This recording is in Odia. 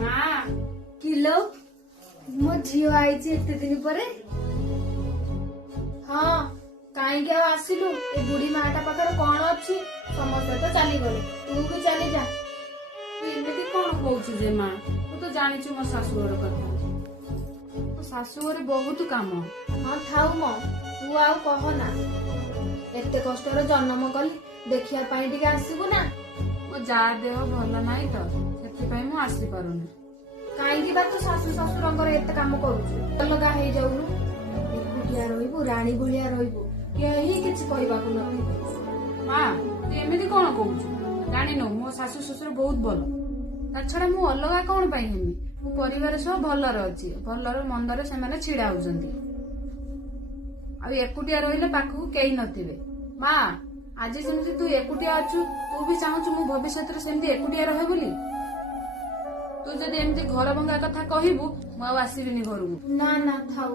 ମା କିଲୋ ମୋ ଝିଅ ଆଇଛି ଏତେ ଦିନ ପରେ। ହଁ କାହିଁକି ଆଉ ଆସିଲୁ? ଏ ବୁଢୀ ମାଟା ପାଖରେ କଣ ଅଛି? ସମସ୍ତେ ତ ଚାଲିଗଲେ, ତୁ ବି ଚାଲିଯା। ତୁ ଏମିତି କଣ କହୁଛୁ ଯେ ମା? ତୁ ତ ଜାଣିଛୁ ମୋ ଶାଶୁଘର କଥା। ମୋ ଶାଶୁଘରେ ବହୁତ କାମ। ହଁ ଥାଉ ମ, ତୁ ଆଉ କହନା। ଏତେ କଷ୍ଟରେ ଜନ୍ମ କଲି, ଦେଖିବା ପାଇଁ ଟିକେ ଆସିବୁ ନା। ମୋ ଯା ଦେହ ଭଲ ନାହିଁ ତ, ସେଥିପାଇଁ ମୁଁ ଆସିପାରୁନି। କାହିଁକି ବା ତୁ ଶାଶୁ ଶ୍ୱଶୁରଙ୍କର ଏତେ କାମ କରୁଛୁ? ଅଲଗା ହେଇଯାଉନୁ, ଏକୁଟିଆ ରହିବୁ, ରାଣୀ ଭଳିଆ ରହିବୁ, କେହି କିଛି କହିବାକୁ ନଥିବେ। ମା ତୁ ଏମିତି କଣ କହୁଛୁ? ଜାଣିନୁ ମୋ ଶାଶୁ ଶ୍ୱଶୁର ବହୁତ ଭଲ। ତା ଛଡା ମୁଁ ଅଲଗା କଣ ପାଇଁ ହେବି? ମୋ ପରିବାର ସହ ଭଲରେ ଅଛି, ଭଲରେ ମନ୍ଦରେ ସେମାନେ ଛିଡା ହଉଛନ୍ତି। ଆଉ ଏକୁଟିଆ ରହିଲେ ପାଖକୁ କେହି ନଥିବେ। ମା ଆଜି ଯେମିତି ତୁ ଏକୁଟିଆ ଅଛୁ, ତୁ ବି ଚାହୁଁଛୁ ମୁଁ ଭବିଷ୍ୟତରେ ସେମିତି ଏକୁଟିଆ ରହେ ବୋଲି? ତୁ ଯଦି ଏମିତି ଘର ଭଙ୍ଗା କଥା କହିବୁ, ମୁଁ ଆଉ ଆସିବିନି ଘରକୁ। ନା ନା ଥାଉ।